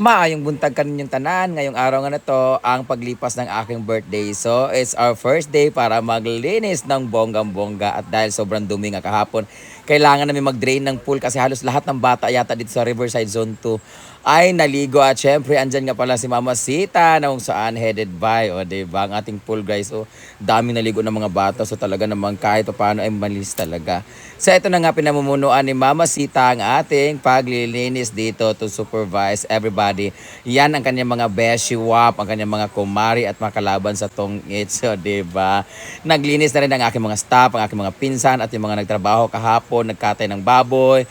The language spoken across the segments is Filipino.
Maayong buntag kaninyong tanan. Ngayong araw nga na to, ang paglipas ng aking birthday. So, it's our first day para maglinis ng bonggang-bongga. At dahil sobrang dumi nga kahapon, kailangan namin mag-drain ng pool kasi halos lahat ng bata yata dito sa Riverside Zone 2 ay naligo. At syempre, andyan nga pala si Mama Sita na kung saan headed by. O, diba? Ang ating pool, guys. O, dami naligo ng mga bata. So, talaga namang kahit pa paano ay malis talaga. So, ito na nga pinamumunuan ni Mama Sita ang ating paglilinis dito to supervise everybody. Yan ang kanyang mga beshiwap, ang kanyang mga kumari at mga kalaban sa tong So, diba? Naglinis na rin ang aking mga staff, ang aking mga pinsan at yung mga nagtrabaho kahapon, nagkatay ng baboy.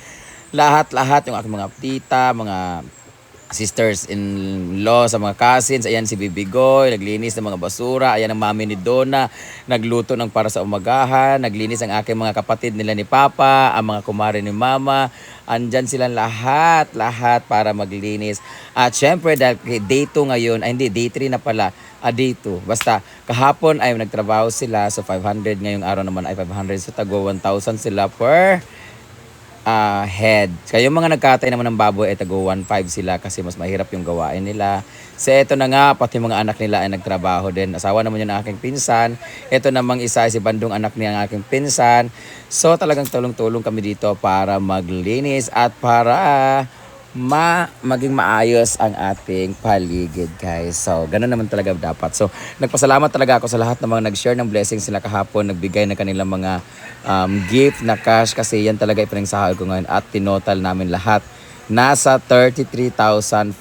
Lahat-lahat yung aking mga tita, mga sisters-in-law, sa mga cousins. Ayan si Bibigoy, naglinis ng mga basura. Ayan ang mami ni Donna, nagluto ng para sa umagahan. Naglinis ang aking mga kapatid nila ni Papa, ang mga kumare ni Mama. Andyan silang lahat para maglinis. At syempre, dahil day 2 ngayon, ay hindi, day 3 na pala. Day 2. Basta, kahapon ay nagtrabaho sila. So, 500. Ngayong araw naman ay 500. So, tagwa 1,000 sila per head. Kaya yung mga nagkatay naman ng baboy ay tago 1.5 sila kasi mas mahirap yung gawain nila. So ito na nga, pati mga anak nila ay nagtrabaho din. Asawa naman yun ng aking pinsan. Ito namang isa si Bandong, anak niya ng aking pinsan. So talagang tulong-tulong kami dito para maglinis at para maging maayos ang ating paligid, guys. So, ganun naman talaga dapat. So, nagpasalamat talaga ako sa lahat ng mga nag-share ng blessings sila kahapon, nagbigay ng kanilang mga gift na cash kasi yan talaga ipinangsahal ko ngayon at tinotal namin lahat. Nasa 33,500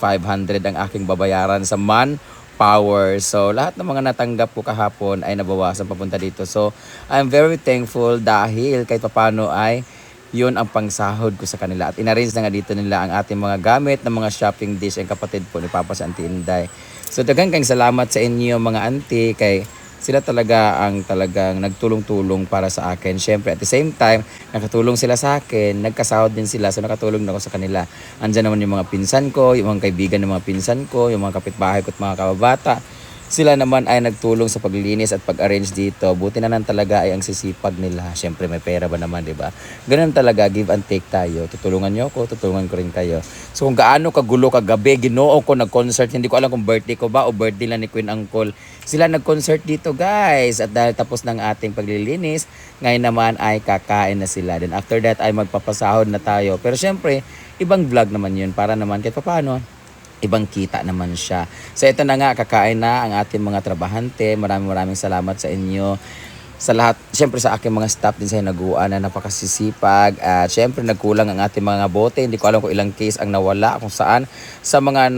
ang aking babayaran sa manpower. So, lahat ng mga natanggap ko kahapon ay nabawasan papunta dito. So, I'm very thankful dahil kahit papano ay yun ang pangsahod ko sa kanila. At inarrange na nga dito nila ang ating mga gamit ng mga shopping dish ang kapatid po ni Papa sa Auntie Inday. So daghang kayong salamat sa inyo mga auntie kay sila talaga ang talagang nagtulong-tulong para sa akin. Syempre at the same time, nakatulong sila sa akin, nagkasahod din sila so nakatulong na ako sa kanila. Andyan naman yung mga pinsan ko, yung mga kaibigan ng mga pinsan ko, yung mga kapitbahay ko at mga kababata. Sila naman ay nagtulong sa paglilinis at pag-arrange dito. Buti na lang talaga ay ang sisipag nila. Siyempre may pera ba naman, di ba? Ganun talaga, give and take tayo. Tutulungan nyo ako, tutulungan ko rin kayo. So kung gaano kagulo kagabi, ginoo ko nag-concert. Hindi ko alam kung birthday ko ba o birthday lang ni Queen Uncle. Sila nag-concert dito, guys. At dahil tapos ng ating paglilinis, ngayon naman ay kakain na sila. Then after that ay magpapasahod na tayo. Pero siyempre, ibang vlog naman yun para naman kahit paano ibang kita naman siya. So ito na nga, kakain na ang ating mga trabahante. Maraming salamat sa inyo. Sa lahat, syempre sa aking mga staff din sa hinaguan na napakasisipag. At syempre nagkulang ang ating mga bote. Hindi ko alam kung ilang case ang nawala, kung saan. Sa mga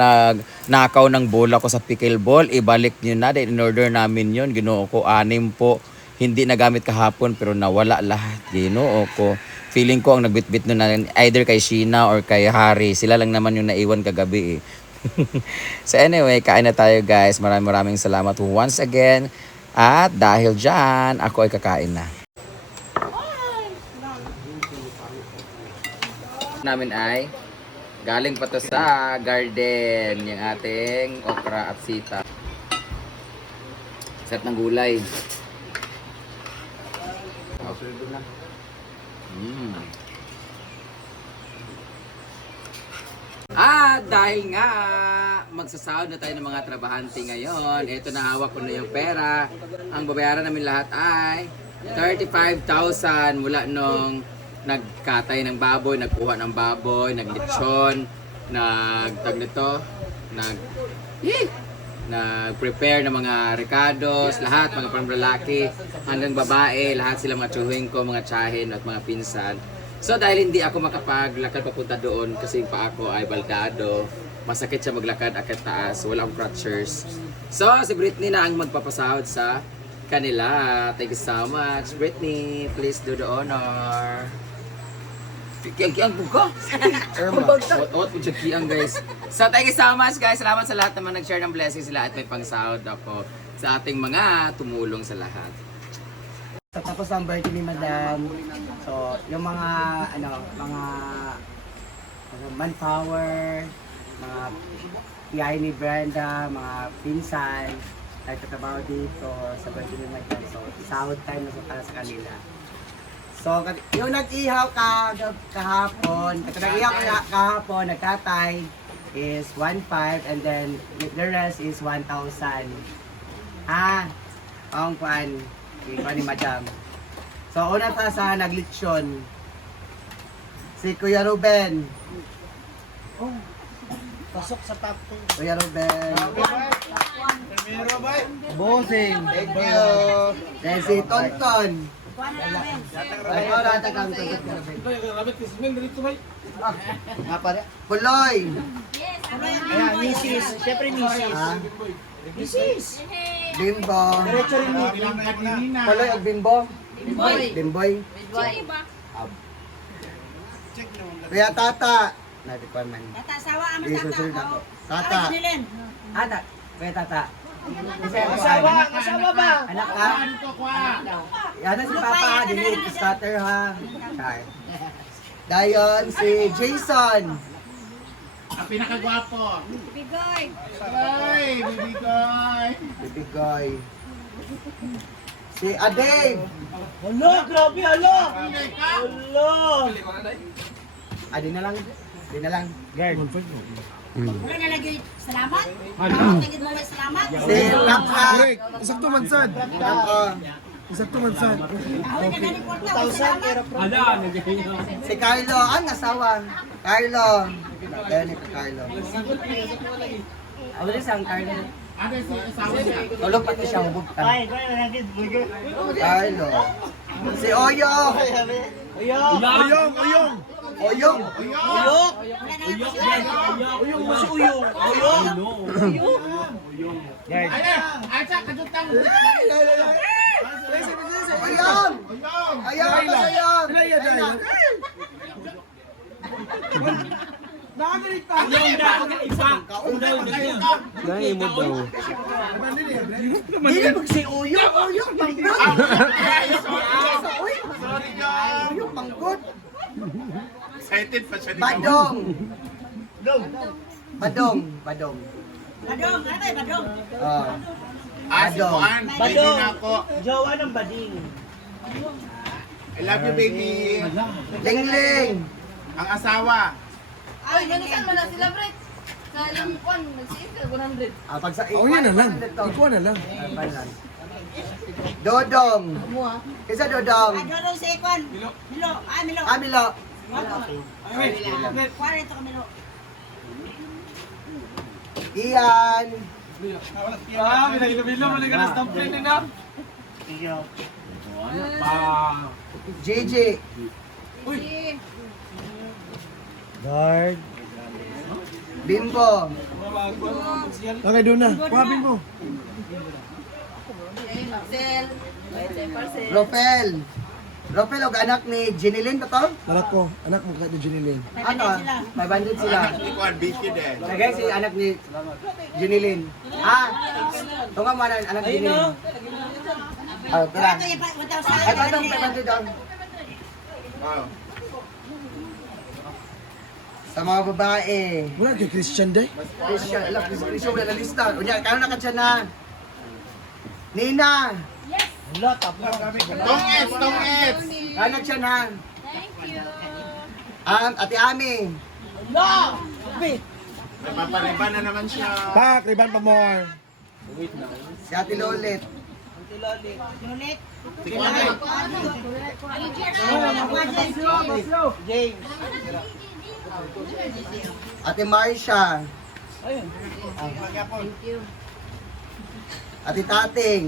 nakaw ng bola ko sa pickleball, ibalik nyo na. In order namin yun, ginoo ko 6 po. Hindi nagamit kahapon pero nawala lahat. Ginoo ko. Feeling ko ang nagbitbit nun na either kay Sheena or kay Harry. Sila lang naman yung naiwan kagabi eh. So anyway, kain na tayo guys. Maraming salamat once again. At dahil dyan, ako ay kakain na. Namin ay galing pa to sa garden. Yung ating okra at sita. Sarap ng gulay. Dahil nga magsasahod na tayo ng mga trabahante ngayon, ito na hawak ko na yung pera. Ang babayaran namin lahat ay 35,000 mula nung nagkatay ng baboy, nagkuha ng baboy, naglitsyon, nag-prepare ng mga recados, lahat, mga pamlalaki, hanggang babae, lahat sila mga tsuhing ko, mga tsahin at mga pinsan. So dahil hindi ako makapaglakad papunta doon kasi pa ako ay baldado, masakit siya maglakad akit taas, wala akong crutchers. So si Britney na ang magpapasahod sa kanila. Thank you so much, Britney. Please do the honor. Kiang buka. What would you kiang guys? So thank you so much guys. Salamat sa lahat naman nag-share ng blessings sila at may pangsahod ako sa ating mga tumulong sa lahat. So, tapos ang birthday ni Madam. So, yung mga mga manpower, mga iyahe ni Brenda, mga pinsan, nagtatrabaho dito sa birthday ni Madam. So, sahod tayo na para sa kanila. So, yung nag-ihaw kahapon, nag-ihaw kahapon, nagtatay, is 1,500 and then the rest is 1,000. Ha? Ang kuan. Kuan ni Madam. So una ta sa naglitsyon. Si Kuya Ruben. Pasok sa top 2. Kuya Ruben. Primero ba? Bossing. Thank you. Then si Tonton. Ay, ora ta kang Tonton. Nga pare. Puloy. Ayan, Mrs. Siyempre Mrs. Ha? Mrs. Bimbo. Diretso rin mo. Puloy o Bimbo? Bimboy. Kuya Tata. Nabi pa man. Tata, sawa ang Di tata susunod ko. ako. Tata. Sinilin. Ata. Kuya Tata. Asawa, asawa ba? Anak ka? Yan na si Papa, delete starter ha. Char. Dayon si Jason. Ang pinakagwapo. Bigoy. Ay, bibigoy. Bibigoy. Si Adave. Hala, grabe, hala. Hala. Di na lang. Di na lang. Wala nalagay salamat. Tingin mo may salamat. Si Naka. Sakto man sad. Naka. Sakto man sad. Awin na galing porta. Salamat. Si Carlo. Ang asawa. Carlo. Ayan ni Carlo. Ako rin siyang Carlo. Ano si asawa niya? Tulog pati siya hubugtan. Ay, nagit, burger. Carlo. Si Oyong. Uyong. Uyong, uyong. Oyong. Uyong. Uyong mo si Uyong. Uyong. Ayan! Ay, sa kadutang! Oyong. Oyong. Oyong. Hindi na si Oyong. Oyong panggod. Sorry, John! Oyong panggod. Excited pa siya dito. Badong. Badong. Badong. Badong, ano ba badong? Oh. Ah, si Juan. Baby Badong. na ako. Jowa ng bading. I love you, baby. Lingling. Ang asawa. Ay, ganisan mo na sila, Brett. Sa ilang kuwan, nag-save ka, 100. Pag sa Oh, yan na lang. Ikuha na lang. Dodong. Mo ha? Isa Dodong. Adoro si Ekon. Milo. Milo. Amilo. Kuwari ito ka Milo. Ian. Gigi. Guard. Bimbo. Okay, doon na. Kuhabin mo. Marcel. Parcel. Ropel. Ropel og anak ni Jeneline ba to? Anak ko. Anak mo kahit ni Junilin. Ano? 500 sila. Anak ni Juan, Vicky din. Lagay si anak ni Jeneline. Tunga mo anak ni Jeneline. Tara. Ito yung 1,000. Ay, patong 500 daw. Wow. Sa mga babae. Wala kay Christian day. Christian, alam, Christian wala na lista. Unya, kano na ka dyan na? Nina! Hala, tapos. Tongets, tongets! Kano dyan na? Thank you. Ate Ami. Hala! Sabi. Napapariba na naman siya. Pak, riban pa more. Si Ate Lolit. Ulit. Si Juan. James. Ate Marcia. Ayun. Ate Tating.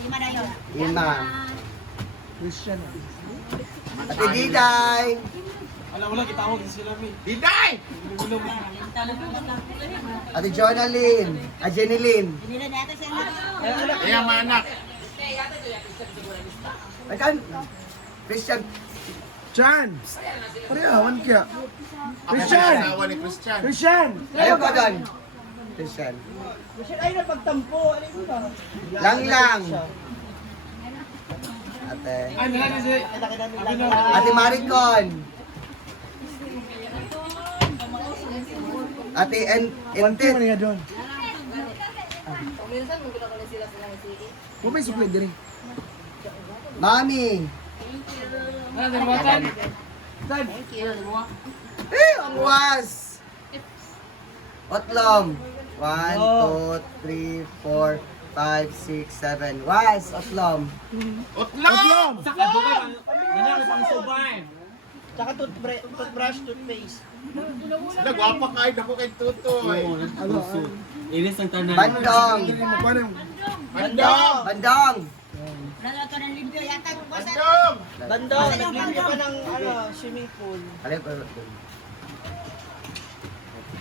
Lima na yun. Ima. Christian. Ate Diday. Diday! Ate Jonaline. Jeneline. Pinila na yata siya. Ayan, mga anak. Nagkan? Christian. Chan. Parehawan kaya. Ako Christian! ang asawa ni Christian. Christian! Ayaw ka doon. Christian. Ay, napagtampo. Ano yun ba? Lang. Ate. Ate Maricon. Ate Wanti Entit. man nga doon. Minsan, magkita ko na sila sa mga city. Huwag may supply din. Mami. Thank you. Ang was! Otlong. 1, 2, 3, 4, 5, 6, 7. Was, otlong. Utlong! Saka doon ka pang subay. Saka toothbrush, toothpaste. Nagwapa kahit ako kay Tutoy. Inis ang tanan. Bandong. Bandong! Bandong. Wala ka ng limpyo yata. Bandong! Bandang, naglimpyo ka ng swimming pool. Alay,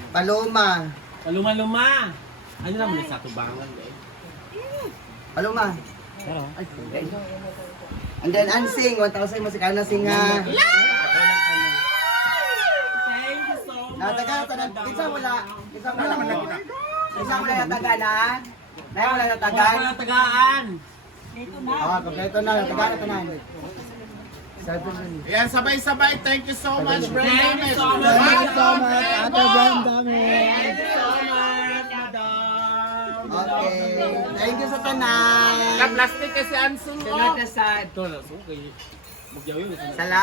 Paloma. Paluma-luma. Ano naman sa tubangan eh? Paloma. And then Ansing, 1,000 mo si Kana Singa. Thank you so much. Nataga, isa wala. Isa wala. Isa wala nataga na. Naya wala nataga. Wala tagaan. Kompleto na. Nataga na tanan. Ayan, sabay-sabay. Thank you so much, Brenda. Thank you so much. Thank you so much, Ate Brenda. Thank you so much, madam. Okay. Thank you sa tanan. Ka-plastic kasi Ansing. Sunod na sa Ito na, okay. Magyaw yun. sala.